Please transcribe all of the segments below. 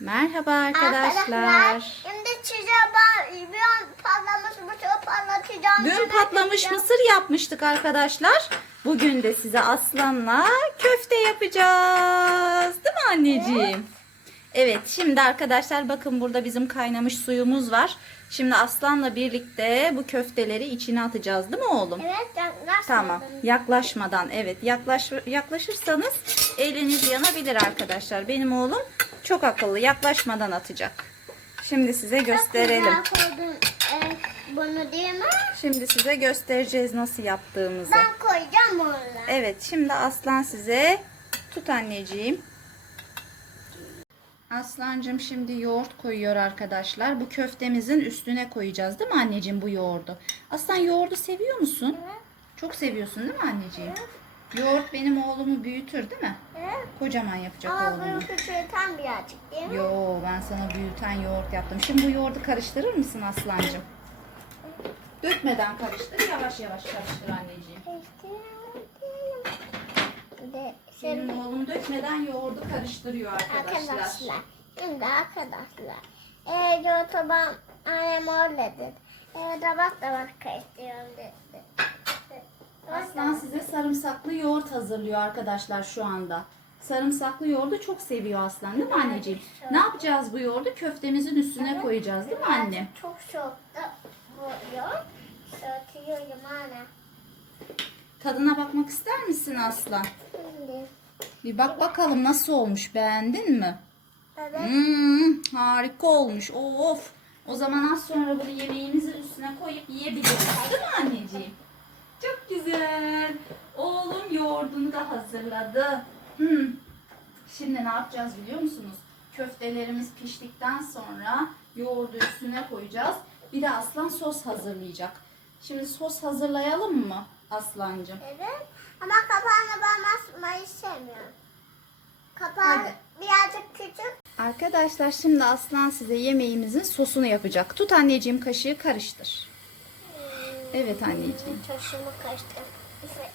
Merhaba arkadaşlar. Şimdi size ben patlamış mısır patlatacağım. Dün patlamış mısır yapmıştık arkadaşlar. Bugün de size aslanla köfte yapacağız. Değil mi anneciğim? Evet şimdi arkadaşlar bakın burada bizim kaynamış suyumuz var. Şimdi aslanla birlikte bu köfteleri içine atacağız değil mi oğlum? Evet yaklaşmadım. Tamam. Yaklaşmadan evet yaklaş yaklaşırsanız eliniz yanabilir arkadaşlar. Benim oğlum çok akıllı. Yaklaşmadan atacak. Şimdi size gösterelim. Bunu değil mi? Şimdi size göstereceğiz nasıl yaptığımızı. Ben koyacağım onu. Evet şimdi Aslan size tut anneciğim. Aslancım şimdi yoğurt koyuyor arkadaşlar. Bu köftemizin üstüne koyacağız değil mi anneciğim bu yoğurdu? Aslan yoğurdu seviyor musun? Evet. Çok seviyorsun değil mi anneciğim? Yoğurt benim oğlumu büyütür değil mi? Evet. Kocaman yapacak Ama oğlumu. bunu küçülten birazcık değil mi? Yo ben sana büyüten yoğurt yaptım. Şimdi bu yoğurdu karıştırır mısın Aslancım? Dökmeden karıştır. Yavaş yavaş karıştır anneciğim. Şimdi oğlum dökmeden yoğurdu karıştırıyor arkadaşlar. arkadaşlar. Şimdi arkadaşlar. Eğer YouTube'a annem öyle dedi. Eğer tabak tabak karıştırıyorum dedi. Aslan size sarımsaklı yoğurt hazırlıyor arkadaşlar şu anda. Sarımsaklı yoğurdu çok seviyor Aslan değil mi anneciğim? Ne yapacağız bu yoğurdu? Köftemizin üstüne koyacağız değil mi annem? Çok çok da vuruyor. Söylüyorum anne. Tadına bakmak ister misin Aslan? Şimdi. Bir bak bakalım nasıl olmuş beğendin mi? Evet. Hmm, harika olmuş. Of. O zaman az sonra bunu yemeğimizin üstüne koyup yiyebiliriz. Değil mi anneciğim? Çok güzel. Oğlum yoğurdunu da hazırladı. Hmm. Şimdi ne yapacağız biliyor musunuz? Köftelerimiz piştikten sonra yoğurdu üstüne koyacağız. Bir de aslan sos hazırlayacak. Şimdi sos hazırlayalım mı aslancım? Evet. Ama kapağını ben basmayı sevmiyorum. Kapağı Hadi. birazcık küçük. Arkadaşlar şimdi Aslan size yemeğimizin sosunu yapacak. Tut anneciğim kaşığı karıştır. Evet anneciğim. Taşımı kaçtı.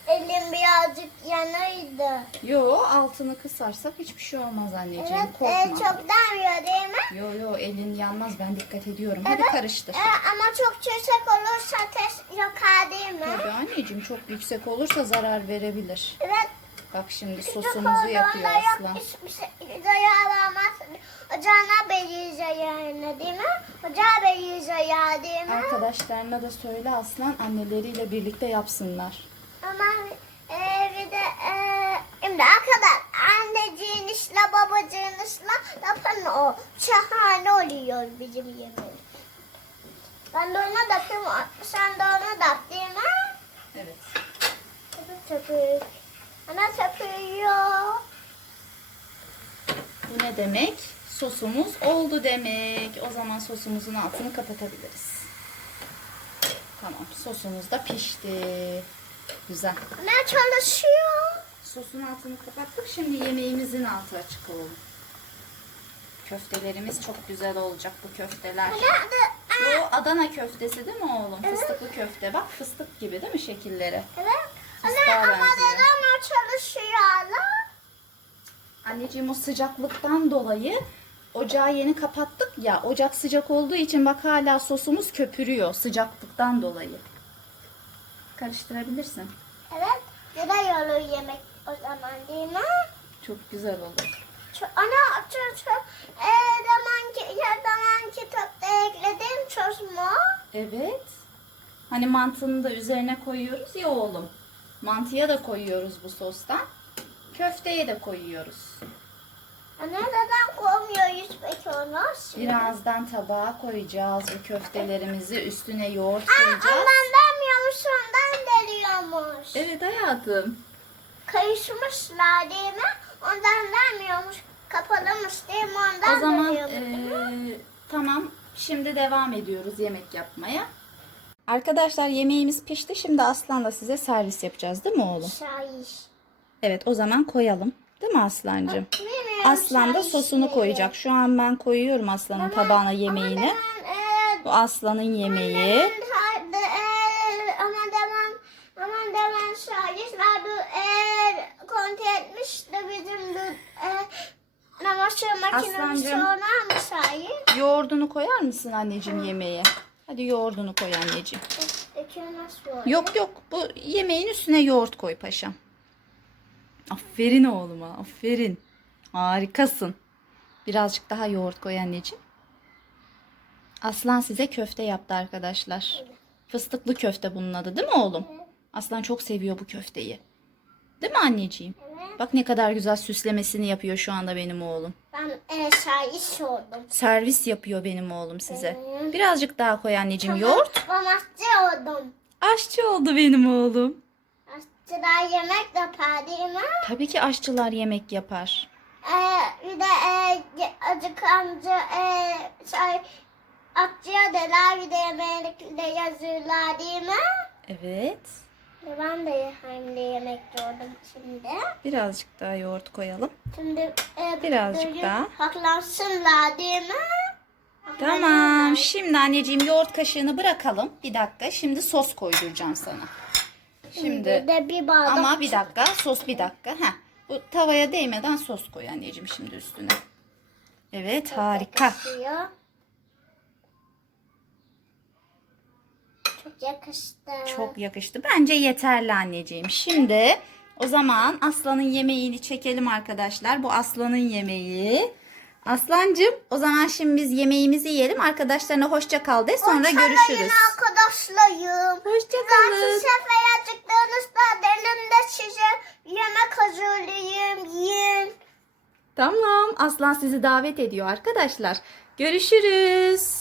Elim birazcık yanıydı. Yo altını kısarsak hiçbir şey olmaz anneciğim. Evet, Korkma. e, çok damlıyor değil mi? Yo yo elin yanmaz ben dikkat ediyorum. Hadi Evet. karıştır. E, ama çok yüksek olursa ateş yakar değil mi? Tabii anneciğim çok yüksek olursa zarar verebilir. Evet. Bak şimdi sosumuzu yapıyor olduğunda yok, Aslan. Hiçbir şey zarar vermez. Ocağına belli zararını değil mi? Ocağa belli zarar değil mi? Arkadaşlarına da söyle Aslan anneleriyle birlikte yapsınlar. Ama e, bir de e, şimdi arkadaş anneciğin işle babacığın işle yapın o. Şahane oluyor bizim yemeğimiz. Ben de ona bakayım. Sen de ona bak değil mi? Evet. Köpük köpük. Ana köpüğüyor. Bu ne demek? Sosumuz oldu demek. O zaman sosumuzun altını kapatabiliriz. Tamam sosumuz da pişti. Güzel. Ana çalışıyor. Sosun altını kapattık. Şimdi yemeğimizin altı açık oldu. Köftelerimiz çok güzel olacak bu köfteler. Bu Adana köftesi değil mi oğlum? Fıstıklı köfte. Bak fıstık gibi değil mi şekilleri? Evet. Fıstığa Ana ama neden çalışıyor? Anneciğim o sıcaklıktan dolayı ocağı yeni kapattık ya. Ocak sıcak olduğu için bak hala sosumuz köpürüyor sıcaklıktan dolayı. Karıştırabilirsin. Evet. Neden yolu yemek o zaman değil mi? Çok güzel olur. Çok, ana çok çok. E, zamanki, ya zamanki köfte ekledim sos mu? Evet. Hani mantını da üzerine koyuyoruz ya oğlum. Mantıya da koyuyoruz bu sostan. Köfteye de koyuyoruz. Ana neden koymuyoruz peki onu? şimdi? Birazdan tabağa koyacağız bu köftelerimizi. Üstüne yoğurt Aa, koyacağız. ondan vermiyormuş ondan deliyormuş. Evet hayatım. Karışmışlar değil mi? Ondan vermiyormuş. Kapalımış değil mi? Ondan O zaman eee, tamam şimdi devam ediyoruz yemek yapmaya. Arkadaşlar yemeğimiz pişti. Şimdi Aslan'la size servis yapacağız değil mi oğlum? Şahiş. Evet o zaman koyalım. Değil mi Aslancığım? Bilmiyorum, Aslan da sosunu koyacak. Şu an ben koyuyorum Aslan'ın tabağına yemeğini. E, Bu Aslan'ın yemeği. Aslancığım. Yoğurdunu koyar mısın anneciğim yemeğe? Hadi yoğurdunu koy anneciğim. Yok yok bu yemeğin üstüne yoğurt koy paşam. Aferin oğluma aferin. Harikasın. Birazcık daha yoğurt koy anneciğim. Aslan size köfte yaptı arkadaşlar. Fıstıklı köfte bunun adı değil mi oğlum? Aslan çok seviyor bu köfteyi. Değil mi anneciğim? Bak ne kadar güzel süslemesini yapıyor şu anda benim oğlum. Ben e, sahip oldum. Servis yapıyor benim oğlum size. Birazcık daha koy anneciğim yoğurt. Ben aşçı oldum. Aşçı oldu benim oğlum. Aşçılar yemek yapar değil mi? Tabii ki aşçılar yemek yapar. E, bir de e, acık amca e, şey, aşçıya deler bir de yemekle yazıyorlar değil mi? Evet. Ben de hem de yemek yiyordum şimdi. Birazcık daha yoğurt koyalım. Şimdi e, Birazcık daha. Haklansınlar değil mi? Tamam. Şimdi anneciğim yoğurt kaşığını bırakalım. Bir dakika. Şimdi sos koyduracağım sana. Şimdi de bir bardak. ama bir dakika. Sos bir dakika. Heh. Bu tavaya değmeden sos koy anneciğim şimdi üstüne. Evet harika. Çok yakıştı. Çok yakıştı. Bence yeterli anneciğim. Şimdi o zaman Aslan'ın yemeğini çekelim arkadaşlar. Bu Aslan'ın yemeği. Aslancığım o zaman şimdi biz yemeğimizi yiyelim. Arkadaşlarına hoşça kal de sonra Hoşçakalın görüşürüz. arkadaşlarım. Hoşça kalın. sefere çıktığınızda elimde size yemek hazırlayayım. Yiyin. Tamam. Aslan sizi davet ediyor arkadaşlar. Görüşürüz.